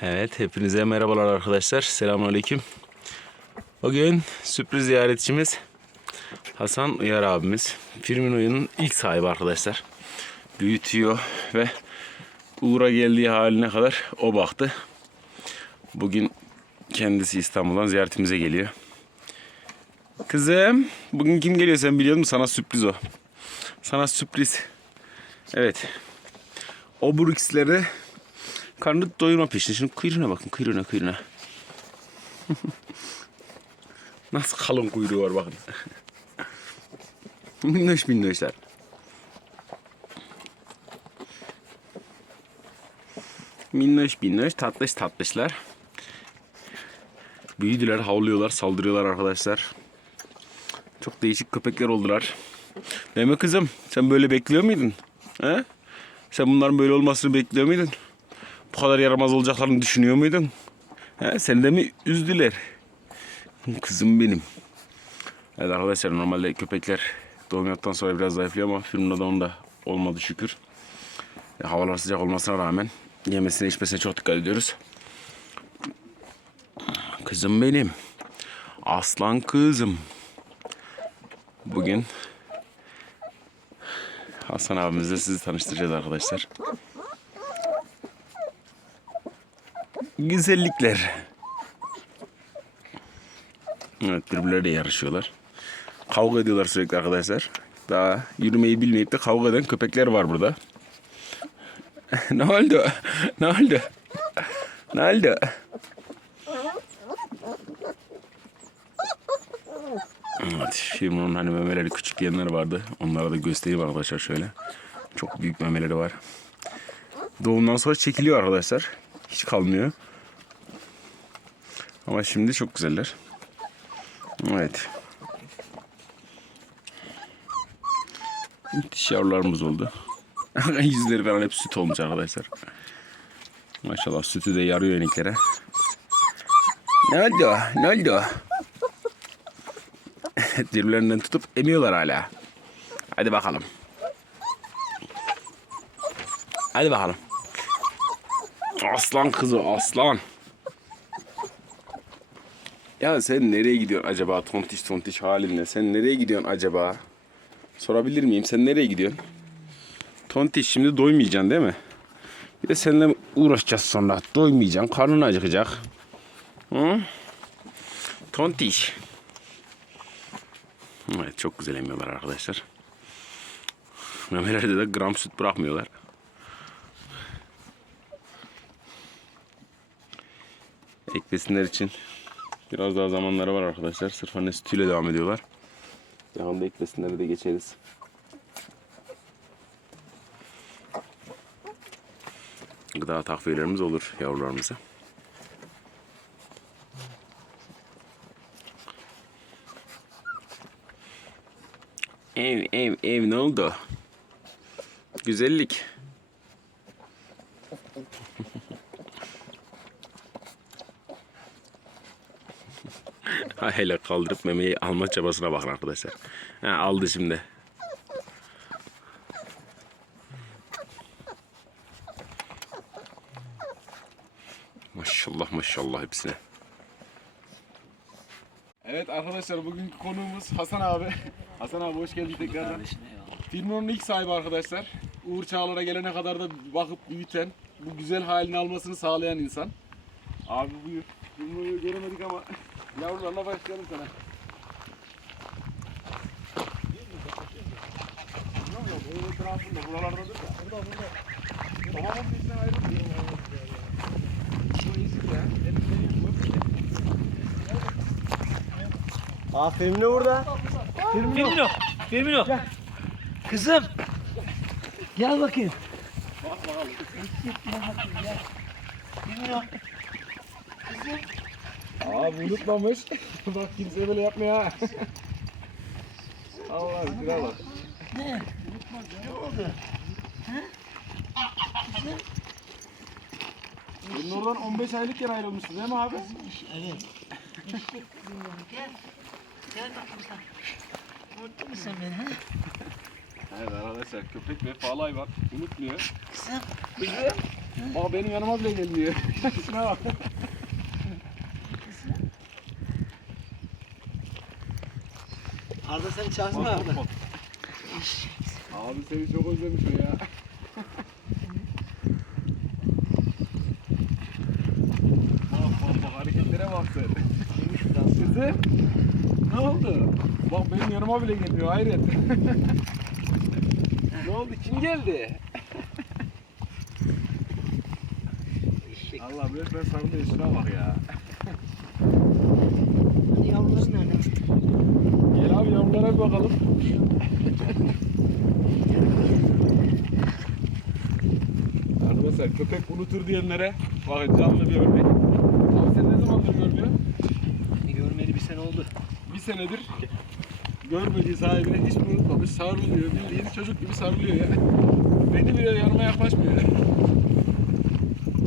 Evet, hepinize merhabalar arkadaşlar. Selamünaleyküm. Bugün sürpriz ziyaretçimiz Hasan Uyar abimiz. Firmino'nun ilk sahibi arkadaşlar. Büyütüyor ve Uğur'a geldiği haline kadar o baktı. Bugün kendisi İstanbul'dan ziyaretimize geliyor. Kızım, bugün kim geliyor sen biliyor musun? Sana sürpriz o. Sana sürpriz. Evet. O Brix'leri karnını doyurma peşinde. Şimdi kuyruğuna bakın, kuyruğuna, kuyruğuna. Nasıl kalın kuyruğu var bakın. minnoş minnoşlar. Minnoş minnoş, tatlış tatlışlar. Büyüdüler, havlıyorlar, saldırıyorlar arkadaşlar. Çok değişik köpekler oldular. Deme kızım, sen böyle bekliyor muydun? He? Sen bunların böyle olmasını bekliyor muydun? Bu kadar yaramaz olacaklarını düşünüyor muydun? He? Seni de mi üzdüler? Kızım benim. Evet arkadaşlar normalde köpekler doğum yaptıktan sonra biraz zayıflıyor ama filmde de onda olmadı şükür. E, havalar sıcak olmasına rağmen yemesine içmesine çok dikkat ediyoruz. Kızım benim. Aslan kızım. Bugün Hasan abimizle sizi tanıştıracağız arkadaşlar. Güzellikler. Evet birbirleriyle yarışıyorlar. Kavga ediyorlar sürekli arkadaşlar. Daha yürümeyi bilmeyip de kavga eden köpekler var burada. ne oldu? Ne oldu? Ne oldu? Evet, firmanın hani memeleri küçük diyenler vardı. Onlara da göstereyim arkadaşlar şöyle. Çok büyük memeleri var. Doğumdan sonra çekiliyor arkadaşlar. Hiç kalmıyor. Ama şimdi çok güzeller. Evet. Müthiş yavrularımız oldu. Yüzleri falan hep süt olmuş arkadaşlar. Maşallah sütü de yarıyor eniklere. Ne oldu? Ne oldu? Birbirlerinden tutup emiyorlar hala. Hadi bakalım. Hadi bakalım. Aslan kızı aslan. Ya sen nereye gidiyorsun acaba tontiş tontiş halinle? Sen nereye gidiyorsun acaba? Sorabilir miyim? Sen nereye gidiyorsun? Tontiş şimdi doymayacaksın değil mi? Bir de seninle uğraşacağız sonra. Doymayacaksın. Karnın acıkacak. Hı? Tontiş. Evet çok güzel emiyorlar arkadaşlar. Memelerde de gram süt bırakmıyorlar. Eklesinler için biraz daha zamanları var arkadaşlar. Sırf anne sütüyle devam ediyorlar. Yakında eklesinleri de geçeriz. Gıda takviyelerimiz olur yavrularımıza. Ev ev ev ne oldu? Güzellik. ha hele kaldırıp memeyi alma çabasına bakın arkadaşlar. Ha, aldı şimdi. Maşallah maşallah hepsine. Evet arkadaşlar bugünkü konuğumuz Hasan abi. Hasan abi hoş geldin tekrardan. Firmanın ilk sahibi arkadaşlar. Uğur Çağlar'a gelene kadar da bakıp büyüten, bu güzel halini almasını sağlayan insan. Abi buyur. Firmayı göremedik ama yavrularla başlayalım sana. Yok yok, öyle etrafında, buralardadır da. Burada, burada. Babamın bizden ayrılmıyor. Bu ezik ya. Aa Femine burada. Firmino, Firmino. Kızım. Gel bakayım. Firmino. Abi unutmamış. Bak kimse böyle yapmıyor ha. Allah bak. Ne? Ne oldu? Senin oradan 15 aylıkken ayrılmıştı değil mi abi? Evet. Gel. Gel bakayım sen. Unuttun mu sen beni ha? Evet arkadaşlar köpek vefalı hayvan. Unutmuyor. Kızım. Kızım. Bak benim yanıma bile gelmiyor. Şuna bak. Arda sen çalışma Arda. bak. Abi seni çok özlemişim ya. bak bak bak hareketlere bak sen. Kızım ne oldu? Bak benim yanıma bile gelmiyor hayret. ne oldu kim geldi? Allah resmen sarılıyor şuna bak ya. Hadi yavruların nerede? Bir bakalım. Arkadaşlar köpek unutur diyenlere bakın canlı bir örnek. Abi sen ne zamandır görmüyorsun? Görmeli bir sene oldu. Bir senedir görmediği sahibine hiç unutmamış. Sarılıyor. Bildiğin çocuk gibi sarılıyor ya. Beni bile yanıma yaklaşmıyor.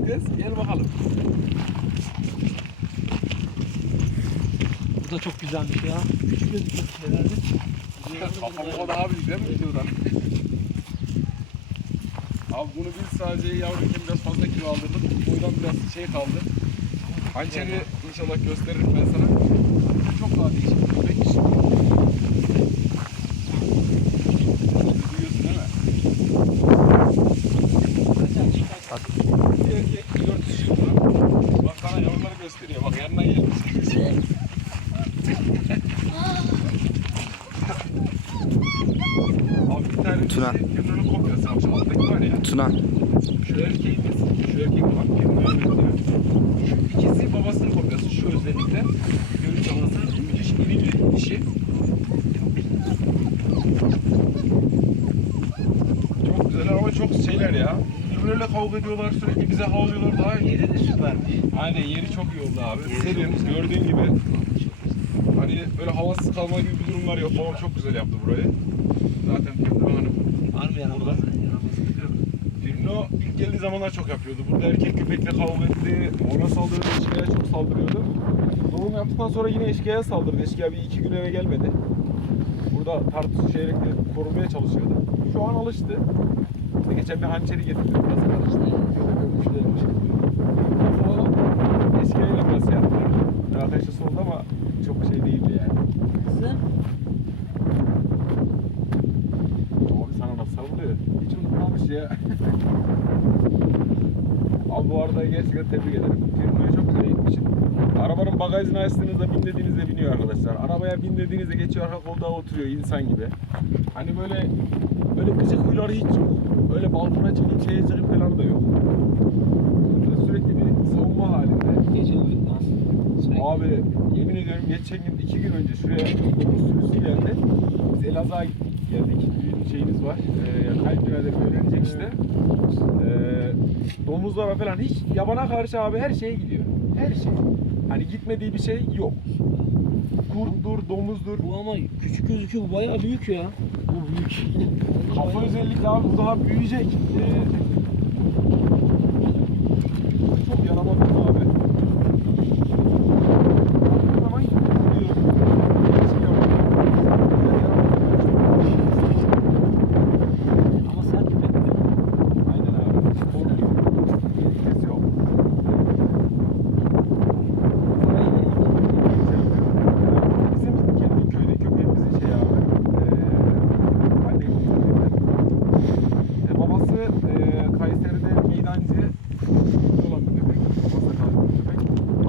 Kız gel bakalım. Bu da çok güzelmiş ya. Küçük gözüküyor herhalde. Kafamı daha büyük değil mi videodan? Abi bunu biz sadece yavruyken biraz fazla kilo aldırdık. Yüzden biraz şey kaldı. Hançeri inşallah gösteririm ben sana. Çok daha değişik bir köpek. Duyuyorsun değil mi? Bir erkek 400 kilo. Bak sana yavruları gösteriyor. Bak yanına gelmiş. Abi bir tane Tuna. dişi Firmanın kopyası. Abi şu alttaki var ya. Tuna. Şu erkeğimiz, şu erkek bak Firmanın benziyor. Şu ikisi babasının kopyası. Şu özellikle. Görüş olması müthiş iri bir dişi. Çok güzel ama çok şeyler ya. Birbirleriyle kavga ediyorlar sürekli bize havlıyorlar daha iyi. Yeri de süpermiş. Aynen yeri çok iyi oldu abi. Yeri Serin gördüğün gibi. Hani böyle havasız kalma gibi bir durum var ya. Babam çok güzel yaptı burayı. Zaten Firma Hanım Var mı yaramaz? Firno ilk geldiği zamanlar çok yapıyordu. Burada erkek köpekle kavga etti. Ona saldırıyordu, eşkıya çok saldırıyordu. Doğum yaptıktan sonra yine eşkıya saldırdı. Eşkıya bir iki gün eve gelmedi. Burada tartışma şeylikle korumaya çalışıyordu. Şu an alıştı. İşte geçen bir hançeri getirdi. Biraz karıştı. Görmüşlermiş. O eşkıyayla biraz şey yaptı. Arkadaşlısı oldu ama çok şey değildi yani. Kızım. Abi sana nasıl sallıyor? Hiç unutmamış ya. Arada gerçekten tebrik ederim. Firmaya çok güzel gitmişsin. Arabanın bagajını açtığınızda bin dediğinizde biniyor arkadaşlar. Arabaya bin dediğinizde geçiyor arka koltuğa oturuyor insan gibi. Hani böyle böyle gıcık huyları hiç yok. Öyle balkona çıkayım şeye çıkayım falan da yok. Böyle sürekli bir savunma halinde. Gece uyudun nasıl? Sürekli. Abi yemin ediyorum geçen gün iki gün önce şuraya domuz sürüsü geldi. Biz Elazığ'a gittik geldik. Bir şeyimiz var. Ee, kayınbirader öğrenecek işte. Ee, domuzlara falan hiç yabana karşı abi her şeye gidiyor. Her şey. Hani gitmediği bir şey yok. Kurttur, domuzdur. Bu ama küçük gözüküyor. Bu bayağı büyük ya. Bu büyük. Kafa özellikle abi bu daha büyüyecek. Ee, çok yaramaz bu abi. Baktığı zaman gidiyor. Şey yapıyor. Ama sen köpek mi? Aynen abi. Hiç korkmuyor. Tehlikesi yok. Bizim kendi köydeki köpeğimizin şey abi. Eee anne e, babası eee Kayseri'de meydancı olan bir köpek. Babası da kalmış bir köpek.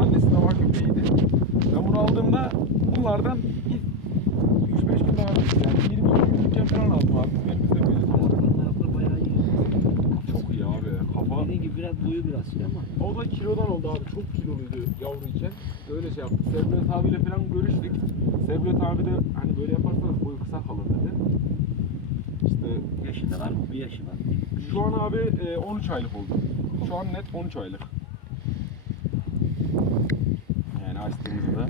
Annesi de var köpeğiydi. Ben bunu aldığımda bunlardan ilk 3-5 gün daha büyük yani 22 günlükken falan aldım abi. Bizim elimizde böyle. Ayakları ayakları bayağı iyi. Çok iyi abi. Kafa Dediğin gibi biraz boyu biraz şey ama. O da kilodan oldu abi. Çok kiloluydu yavruyken. Öyle şey yaptı. Sevlet abiyle falan görüştük. Sevlet abi de hani böyle yaparsanız boyu kısa kalır dedi. İşte Yaşı da var mı? Bir yaşı var. şu an abi e, 13 aylık oldu. Şu an net 13 aylık. Yani açtığımızda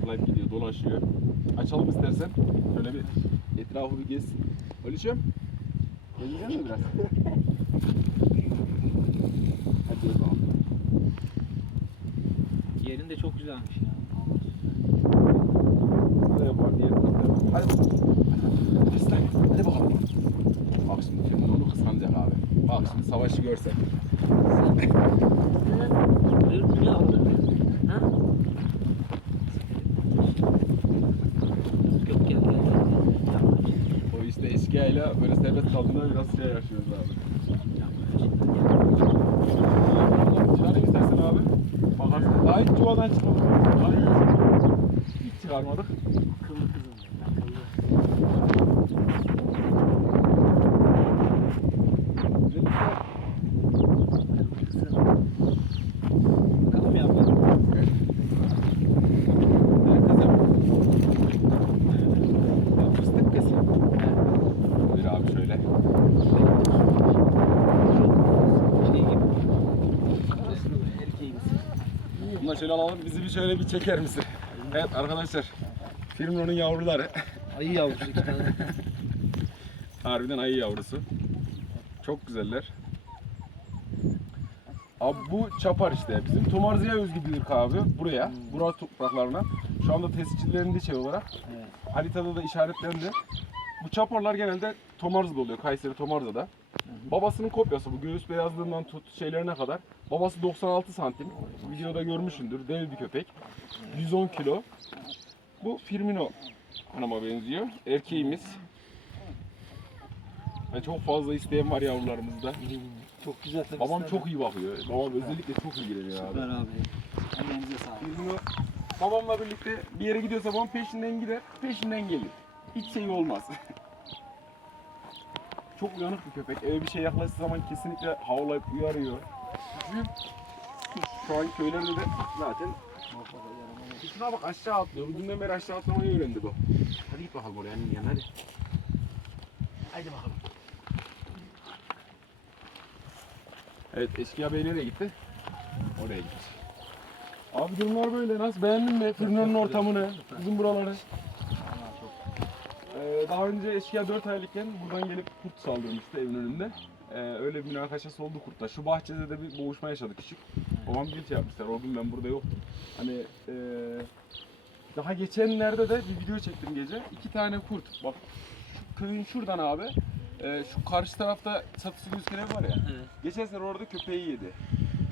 fırlayıp gidiyor, dolaşıyor. Açalım istersen. Şöyle bir etrafı bir gez. Aliçem. Gezecek mi biraz? Hadi bakalım. Yerin de çok güzelmiş ya. Yapar tarafta. Hadi. Aslan. Hadi bakalım. Bak şimdi Firmin onu kıskanacak abi. Bak şimdi savaşı gel. O işte eşkıyayla böyle serbest kaldığında biraz şey yaşıyoruz abi. Çıkarayım istersen abi. Bakarsın. Daha hiç çuvaldan çıkmadık. Daha hiç, hiç çıkarmadık. Akıllı kızım. Akıllı. Akıllı kızım. Bakalım ya. Evet kızım. Ya fıstık kızım. Buyur abi şöyle. Şey gibi. Arasında böyle erkeğimiz. Bunu da şöyle alalım. Bizi bir şöyle bir çeker misin? Evet arkadaşlar. Firmo'nun yavruları. Ayı yavrusu iki tane. Harbiden ayı yavrusu. Çok güzeller. Abi bu çapar işte. Bizim Tomarzı'ya özgü bir ırk abi. Buraya, bura topraklarına. Şu anda tescillerinde şey olarak. Evet. Haritada da işaretlendi. Bu çaparlar genelde Tomarzı'da oluyor. Kayseri Tomarzı'da. Babasının kopyası bu. Göğüs beyazlığından tut şeylerine kadar. Babası 96 santim. Videoda görmüşsündür. Dev bir köpek. 110 kilo. Bu Firmino hanıma benziyor. Erkeğimiz. Ve çok fazla isteyen var yavrularımızda. Çok güzel tabii. Babam çok iyi bakıyor. Babam özellikle çok ilgileniyor abi. Süper abi. Ellerinize sağlık. Firmino babamla birlikte bir yere gidiyorsa babam peşinden gider, peşinden gelir. Hiç şey olmaz. çok uyanık bir köpek. Eve bir şey yaklaştığı zaman kesinlikle havlayıp uyarıyor. Çünkü şu an köylerde de zaten Şuna bak aşağı atlıyor. Bugünden beri aşağı atlamayı öğrendi bu. Hadi git bakalım oraya annenin yanına hadi. Haydi bakalım. Evet Eşkıya Bey nereye gitti? Oraya gitti. Abi durumlar böyle. Nasıl beğendin mi? Fırının ortamını, bizim buraları. Ee, daha önce Eşkıya 4 aylıkken buradan gelip kurt saldırmıştı evin önünde. Ee, öyle bir münakaşası oldu kurtla. Şu bahçede de bir boğuşma yaşadık küçük. Babam bir şey yapmışlar. O gün ben burada yoktum. Hani ee, daha geçenlerde de bir video çektim gece. İki tane kurt. Bak şu köyün şuradan abi. ee, şu karşı tarafta çatısı gözüken ev var ya. Geçen sene orada köpeği yedi.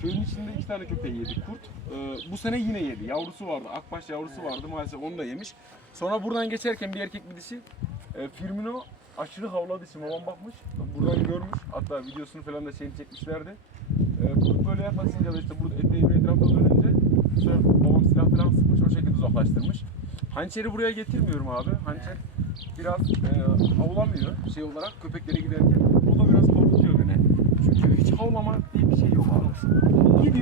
Köyün içinde iki tane köpeği yedi kurt. Ee, bu sene yine yedi. Yavrusu vardı. Akbaş yavrusu vardı maalesef onu da yemiş. Sonra buradan geçerken bir erkek bir e, Firmino aşırı havladı için babam bakmış. Buradan görmüş. Hatta videosunu falan da şeyini çekmişlerdi. E, kurt böyle yaklaşınca da işte burada bir etrafta dönünce sonra babam silah falan sıkmış. O şekilde uzaklaştırmış. Hançeri buraya getirmiyorum abi. Hançer biraz e, havlamıyor şey olarak köpeklere giderken. O da biraz korkutuyor beni. Çünkü hiç havlama diye bir şey yok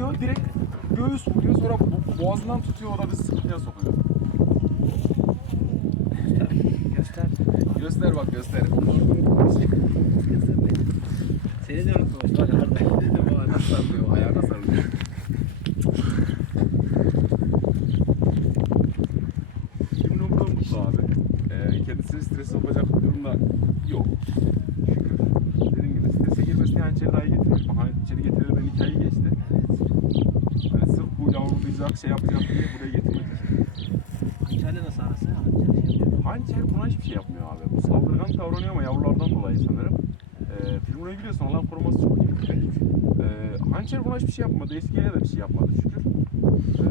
abi. Gidiyor direkt göğüs vuruyor sonra bo- boğazından tutuyor o da bizi sıkıntıya sokuyor. Göster. Göster bak göster. Seni de unutmamış. Bak Arda. Bu ayağına sarılıyor, ayağına sarılıyor. Şimdi burada mutlu abi. Ee, kendisini stres sokacak bir durumda yok. Şükür. Dediğim gibi strese girmesini hançeri dahi getirmiş. Bak hançeri getirilden iki ayı geçti. Hani sırf bu yavrulayacak, şey yapacak diye buraya getirmek için. Hançerle nasıl arası? Hançerle şey yapıyor. Hançer buna hiçbir şey yapmıyor abi. Bu saldırgan davranıyor ama yavrulardan dolayı sanırım. Ee, Firmino'yu biliyorsun Allah'ın koruması çok iyi köpek. Ee, Hançer buna hiçbir şey yapmadı. Eskiye de bir şey yapmadı şükür. Ee,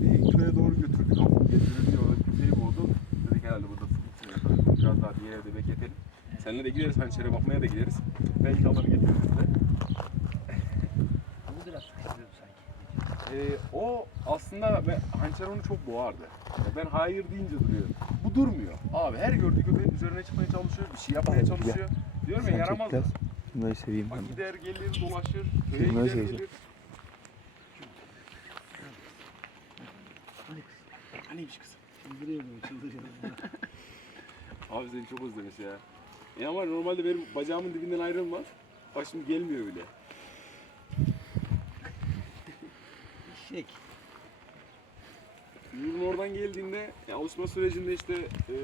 bir köye doğru götürdük. Kapı getirildi. Orada köpeği boğdu. Dedik herhalde burada sıkıntı. Biraz daha diğer evde bekletelim. Seninle de gideriz Hançer'e bakmaya da gideriz. Belki alır getiririz de. Bu biraz sıkıştırıyorum sanki. Ee, o aslında ben, hançer onu çok boğardı. Ben hayır deyince duruyor. Bu durmuyor. Abi her gördüğü köpeğin üzerine çıkmaya çalışıyor, bir şey yapmaya çalışıyor. Diyorum ya yaramaz. Firmino'yu seveyim Bak gider gelir dolaşır, köye Firmino'yu gider seveceğim. gelir. Hani Aneymiş kızım. çıldırıyorum, çıldırıyorum. Abi seni çok özlemiş ya. Ya ama normalde benim bacağımın dibinden ayrılmaz. Bak şimdi gelmiyor bile. Eşek. Yurun oradan geldiğinde ya alışma sürecinde işte eee,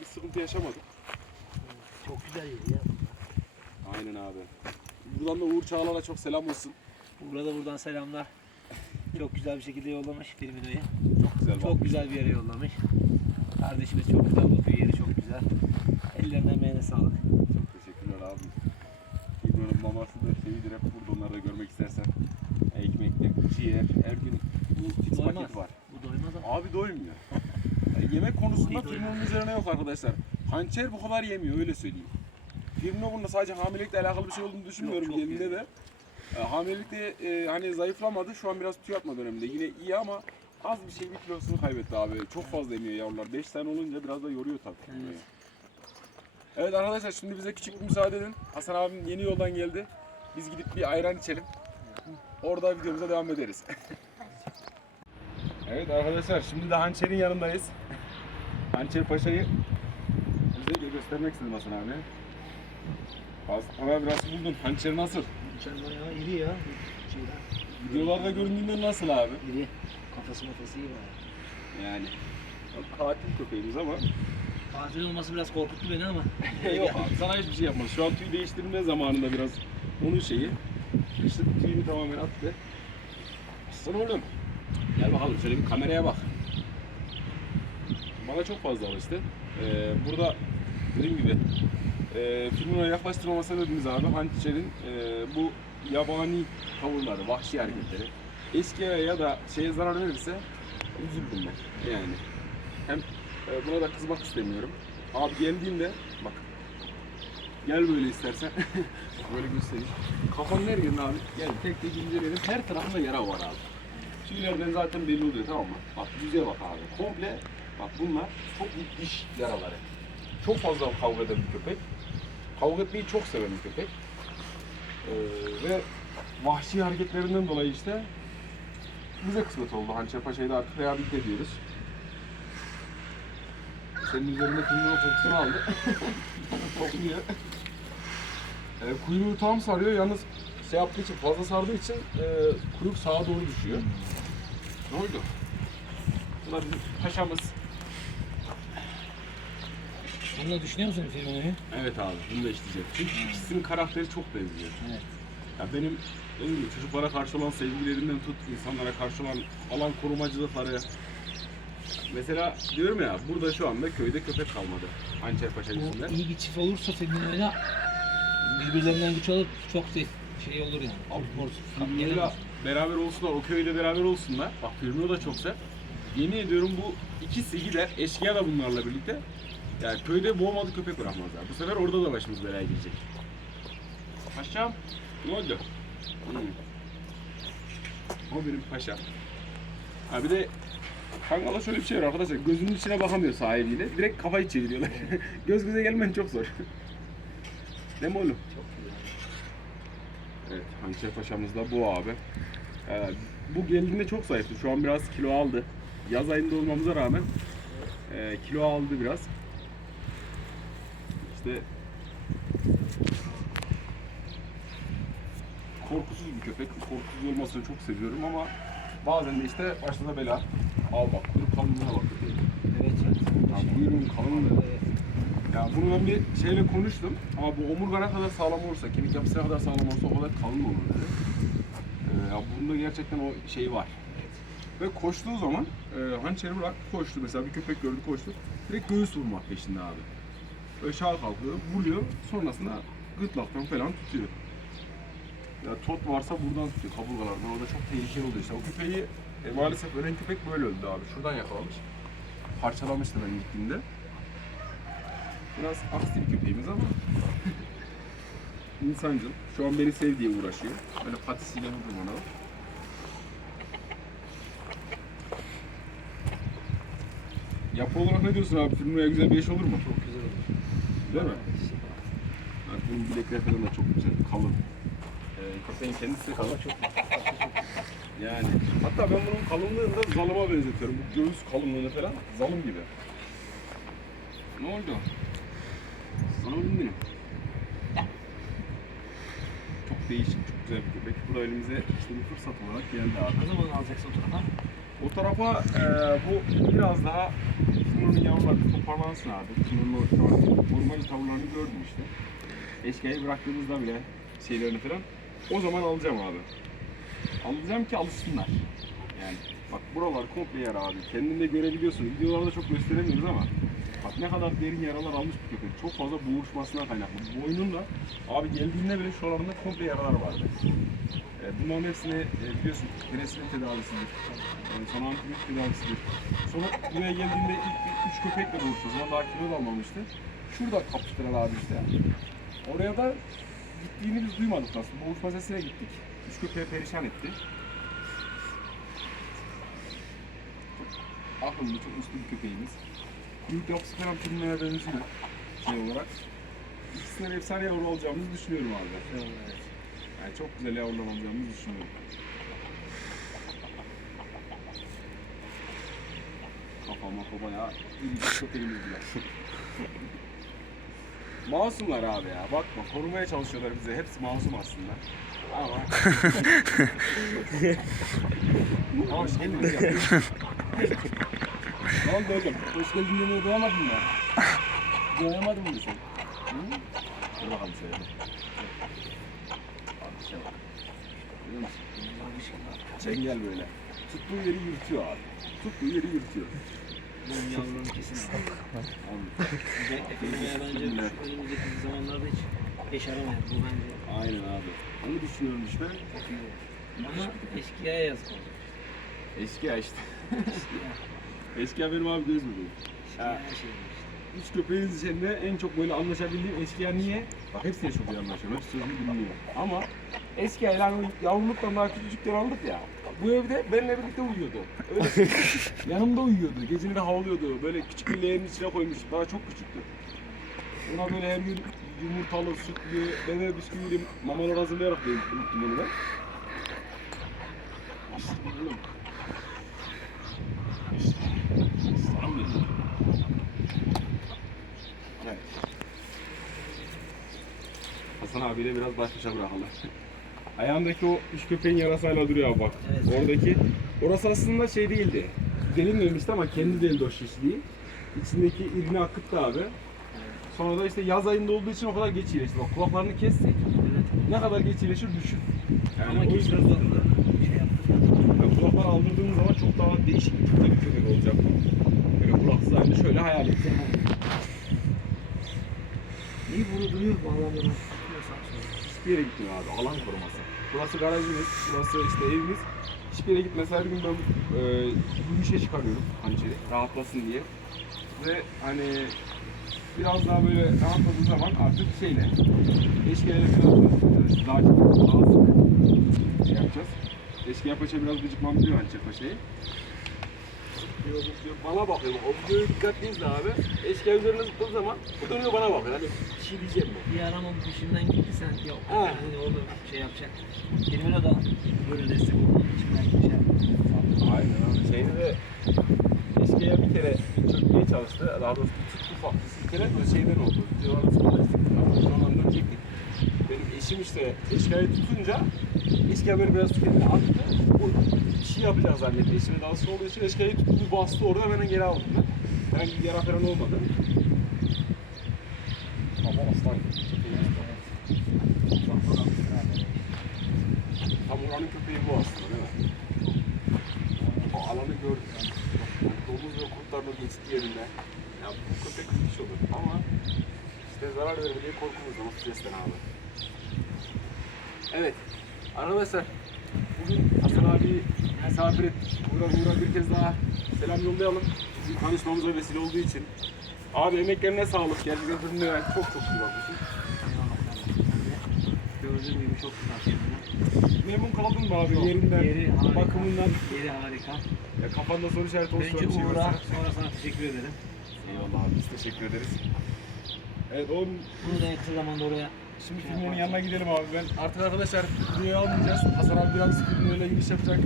bir sıkıntı yaşamadık. Çok güzel yedi ya. Aynen abi. Buradan da Uğur Çağlar'a çok selam olsun. Burada buradan selamlar. Çok güzel bir şekilde yollamış Firmino'yu. Çok güzel. Çok güzel bir yere yollamış. Kardeşimiz çok güzel bakıyor. Yeri çok güzel. Ellerine emeğine sağlık. Çok teşekkürler abi. Bunların mamasıdır, şeyidir hep burada onları da görmek istersen. Ekmektir, ciğer, her gün Bu paket var. Abi doymuyor. Yani yemek konusunda firmanın üzerine yok arkadaşlar. Hançer bu kadar yemiyor öyle söyleyeyim. Firma bunda sadece hamilelikle alakalı bir şey olduğunu düşünmüyorum yerinde de. E, hamilelikte e, hani zayıflamadı şu an biraz tüy atma döneminde yine iyi ama az bir şey bir kilosunu kaybetti abi. Çok fazla yemiyor yavrular. 5 tane olunca biraz da yoruyor tabii. Evet. Evet arkadaşlar şimdi bize küçük bir müsaade edin. Hasan abim yeni yoldan geldi. Biz gidip bir ayran içelim. Orada videomuza devam ederiz. evet arkadaşlar şimdi de Hançer'in yanındayız. Hançer Paşa'yı bize göstermek istedim Hasan abi. Hasan abi nasıl buldun? Hançer nasıl? Sen bayağı iri ya. Videolarda göründüğünden nasıl abi? İri. Kafası mafası iyi var. Yani katil köpeğimiz ama Tatil olması biraz korkuttu beni ama. Yok abi sana hiçbir şey yapmaz. Şu an tüy değiştirme zamanında biraz onun şeyi. İşte tüyünü tamamen attı. Aslan oğlum. Gel bakalım şöyle bir kameraya bak. Bana çok fazla alıştı. Ee, burada dediğim gibi e, filmine yaklaştırmama sebebimiz abi Hançer'in e, bu yabani tavırları, vahşi hareketleri. Eskiye ya da şeye zarar verirse üzüldüm ben. Yani hem e, buna da kızmak istemiyorum. Abi geldiğinde bak gel böyle istersen böyle göstereyim. Kafanın her abi gel tek tek inceleyelim. Her tarafında yara var abi. Tüylerden zaten belli oluyor tamam mı? Bak yüzeye bak abi. Komple bak bunlar çok diş yaraları. Çok fazla kavga eden bir köpek. Kavga etmeyi çok seven bir köpek. Ee, ve vahşi hareketlerinden dolayı işte bize kısmet oldu. Hançer Paşa'yı da artık rehabilite ediyoruz. Senin üzerinde kuyruğun kokusunu aldı. Kokluyor. E, kuyruğu tam sarıyor yalnız şey yaptığı için fazla sardığı için e, kuyruk sağa doğru düşüyor. Ne oldu? Bu da bizim paşamız. Bununla düşünüyor musun filmini? Evet abi bunu da işleyeceğim. Çünkü ikisinin karakteri çok benziyor. Evet. Ya benim dediğim gibi çocuklara karşı olan sevgilerinden tut, insanlara karşı olan alan korumacılıkları. Mesela diyorum ya burada şu anda köyde köpek kalmadı. Hançer Paşa Bu yüzünden. iyi bir çift olursa filmine birbirlerinden güç alıp çok şey, olur yani. Abi. Firmino'yla beraber olsunlar, o köyde beraber olsunlar. Bak Firmino da çok sert. Yemin ediyorum bu ikisi gider, eşkıya da bunlarla birlikte. Yani köyde boğmadı köpek bırakmazlar. Bu sefer orada da başımız belaya girecek. Paşam, ne oldu? Hmm. O benim paşam. Ha bir de Kangal'da şöyle bir şey var arkadaşlar. Gözünün içine bakamıyor sahibiyle. Direkt kafayı çeviriyorlar. Göz göze gelmen çok zor. Değil mi oğlum? Çok. Evet, Hançer Paşa'mız da bu abi. Ee, bu geldiğinde çok zayıftı. Şu an biraz kilo aldı. Yaz ayında olmamıza rağmen e, kilo aldı biraz. İşte korkusuz bir köpek. Korkusuz olmasını çok seviyorum ama bazen de işte başına bela. Al bak kuyruk kalınlığına bak. Evet. Ya kuyruğun kalınlığı. Ya bunu ben bir şeyle konuştum ama bu omurga ne kadar sağlam olursa, kemik yapısı ne kadar sağlam olursa o kadar kalın olur dedi. Ee, ya bunda gerçekten o şey var. Ve koştuğu zaman e, hançeri bırak koştu mesela bir köpek gördü koştu. Direkt göğüs vurmak peşinde abi. Böyle şaha kalkıyor, vuruyor sonrasında gırtlaktan falan tutuyor. Ya tot varsa buradan tutuyor kaburgalardan. O da çok tehlikeli oluyor işte. O köpeği e, maalesef ölen köpek böyle öldü abi. Şuradan yakalamış. Parçalamıştı ben gittiğimde. Biraz aksi bir köpeğimiz ama insancıl. Şu an beni sev diye uğraşıyor. Böyle patisiyle vurdum ona. Yapı olarak ne diyorsun abi? Filmine güzel bir eş olur mu? Çok güzel olur. Değil mi? Bak bunun bilekleri falan da çok güzel, kalın. Ee, köpeğin kendisi de kalın. Çok Yani hatta ben bunun kalınlığını da zalıma benzetiyorum. Bu göğüs kalınlığını falan zalım gibi. Ne oldu? Zalım benim. Çok değişik, çok güzel bir elimize işte bir fırsat olarak geldi abi. Ne zaman alacaksın o tarafa? O tarafa e, bu biraz daha Timur'un yavruları toparlansın abi. Timur'un o şu an normal tavırlarını gördüm işte. Eşkıya bıraktığımızda bile şeylerini falan. O zaman alacağım abi. Alacağım ki alışsınlar. Yani bak buralar komple yer abi. Kendinde görebiliyorsun. Videolarda çok gösteremiyoruz ama Bak ne kadar derin yaralar almış bir köpek. Çok fazla boğuşmasından kaynaklı. Boynunda abi geldiğinde bile şuralarında komple yaralar vardı. E, bunların hepsini e, biliyorsun penesilin tedavisidir. Yani sonra antibiyotik tedavisidir. Sonra buraya geldiğinde ilk bir üç köpekle boğuştu. O zaman daha kilo almamıştı. Şurada kapıştıran abi işte. Oraya da gittiğini biz duymadık aslında. Boğuşma sesine gittik. Üç köpeği perişan etti. Çok akıllı, çok uslu bir köpeğimiz. Büyük yapısı falan filmlere benziyor şey olarak. İkisinden efsane yavru olacağımızı düşünüyorum abi. Yani çok güzel yavrular olacağımızı düşünüyorum. Kafama iyi bir köpeğimiz bile. Masumlar abi ya. Bakma korumaya çalışıyorlar bize. Hepsi masum aslında. Ama... Ama geldiniz ya. Ne oldu oğlum? Hoş geldin demeye doyamadın mı? Doyamadın mı sen? Hı? Dur bakalım şöyle. Abi şey bak. Görüyor musun? Çengel böyle. Tuttuğu yeri yırtıyor abi. Tuttuğu yeri yırtıyor. Benim yavrum kesin abi. Ve Efe'ye bence önümüzdeki zamanlarda hiç eş aramayalım. Bu bence Aynen abi. Onu düşünüyorum işte. Ama eskiye yazık olacak. Eski ya işte. Eskiye. Eski ya benim abi var işte. Üç köpeğiniz içinde en çok böyle anlaşabildiğim eskiya niye? Bak hepsiyle çok iyi anlaşıyorum. Hepsi sözümü dinliyor. Ama eski yani yavruluktan daha küçücükten aldık ya. Bu evde benimle birlikte uyuyordu. Öyle. Yanımda uyuyordu. Geceleri havlıyordu. Böyle küçük bir leğenin içine koymuş. Daha çok küçüktü. Ona böyle her gün yumurtalı, sütlü, bebe bisküvili mamalar hazırlayarak büyüttüm onu ben. İşte oğlum. İşte. İslam dedi. Evet. Hasan abiyle biraz baş başa bırakalım. Ayağındaki o üç köpeğin yarasıyla duruyor abi bak. Evet. Oradaki. Orası aslında şey değildi. Delinmemişti ama kendi deldi o şişliği. İçindeki irini akıttı abi. Sonra da işte yaz ayında olduğu için o kadar geç iyileşti. Bak kulaklarını. Evet. Ne kadar geç iyileşir düşün. Yani Ama kesin yüzden uzakta şey yaptı. yani kulaklar aldırdığımız zaman çok daha değişik bir tipte bir köpek olacak. Böyle kulaksız halini şöyle hayal et. İyi bunu duyuyor bağlamını. Hiçbir yere gitmiyor abi. Alan koruması. Burası garajımız, burası işte evimiz. Hiçbir yere gitmez. Her gün ben e, yürüyüşe çıkarıyorum hançeri rahatlasın diye. Ve hani biraz daha böyle rahatladığı zaman artık şeyle eşkeğiyle falan e, daha çok daha sık şey yapacağız. Eşkeğe paşa biraz gıcıklanmıyor hançer paşayı. Diyor, diyor, bana bakıyor. O videoyu dikkatli izle abi. Eşkeğe üzerine zıpladığı zaman bu dönüyor bana bakıyor. Hani bir şey diyeceğim mi? Bir aramam peşimden gitti sen yok. Ha. Yani orada şey yapacak. Benim de böyle destek olmak için belki şey yapacak. Aynen abi. Şeyde de eşkıya bir kere çökmeye çalıştı. Daha doğrusu tık ufak bir silkele böyle şeyden oldu. Videoları sonra sonradan çektik. Benim eşim işte eşkıyayı tutunca eşkıya böyle biraz kendini attı. O şey yapacak zannetti. Eşimin dansı olduğu için eşkıyayı tuttu bir bastı orada hemen geri aldım ben. Herhangi bir yara falan olmadı. Ama aslan. Tam oranın köpeği bu aslında değil mi? O alanı gördük. Domuz ve kurtların o geçtiği yerinde. Ya bu köpek müthiş olur ama işte zarar verir diye korkumuz o stresten abi. Evet. Arkadaşlar bugün Hasan abi misafir ettik. Buradan Uğur'a bir kez daha selam yollayalım. Bizim tanışmamıza vesile olduğu için. Abi emeklerine sağlık. Gerçekten fırında çok çok iyi bakmışsın. Gördüğün gibi çok güzel. Memnun kaldın mı abi yerinden, Yeri harika. bakımından? Yeri harika. Ya kafanda soru işareti olsun. Önce şey varsa. sonra sana teşekkür ederim. Eyvallah abi biz teşekkür ederiz. Evet oğlum Bunu da kısa zamanda oraya şimdi filmlerin yanına gidelim abi. Ben artık arkadaşlar videoyu almayacağız. Hasan abi biraz filmlerle giriş yapacak.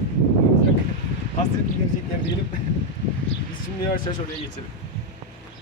Hasret giderecekler diyelim. Biz şimdi yavaş yavaş oraya geçelim.